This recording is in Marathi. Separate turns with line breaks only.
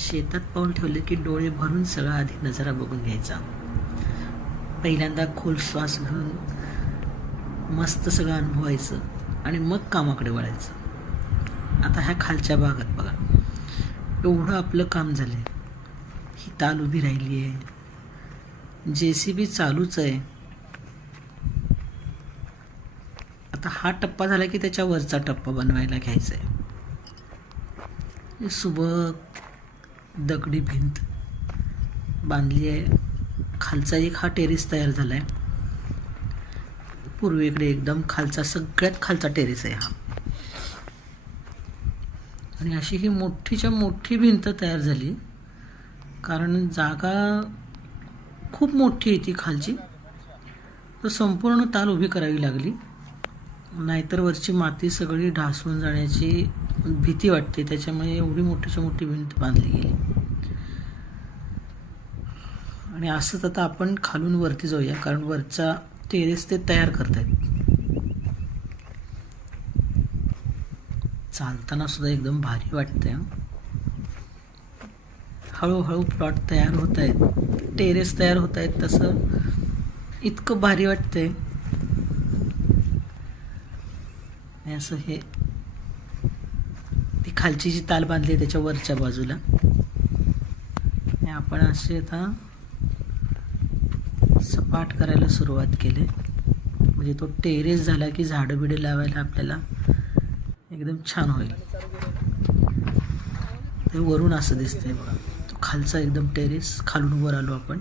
शेतात पाऊल ठेवलं की डोळे भरून सगळा आधी नजारा बघून घ्यायचा. पहिल्यांदा खोल श्वास घेऊन मस्त सगळं अनुभवायचं आणि मग कामाकडे वळायचं. आता ह्या खालच्या भागात बघा. एवढं आपलं काम झालं आहे ही ताल उभी राहिली आहे. जे सी बी चालूच आहे. आता हा टप्पा झाला की त्याच्या वरचा टप्पा बनवायला घ्यायचा आहे सुबक दगडी भिंत. बांधली आहे. खालचा एक हा टेरेस तयार झाला आहे पूर्वेकडे एकदम खालचा सगळ्यात खालचा टेरेस आहे हा. आणि अशी ही मोठीच्या मोठी भिंत तयार झाली. कारण जागा खूप मोठी आहे ती खालची. तर संपूर्ण ताल उभी करावी लागली. नाहीतर वरची माती सगळी ढासळून जाण्याची भीती वाटते. त्याच्यामुळे एवढी मोठीच्या मोठी भिंत बांधली गेली. आणि असंच आता आपण खालून वरती जाऊया कारण वरचा टेरेस ते तयार करतायत. चालताना सुद्धा एकदम भारी वाटतंय हळूहळू प्लॉट तयार होत आहेत टेरेस तयार होत आहेत तसं इतकं भारी वाटतंय. आणि असं हे ती खालची जी ताल बांधली त्याच्या वरच्या बाजूला. आणि आपण असे आता सपाट करायला सुरुवात केली. म्हणजे तो टेरेस झाला की झाडं बिडं लावायला आपल्याला एकदम छान होईल. ते वरून असं दिसतंय बघा. तो खालचा एकदम टेरेस खालून वर आलो आपण.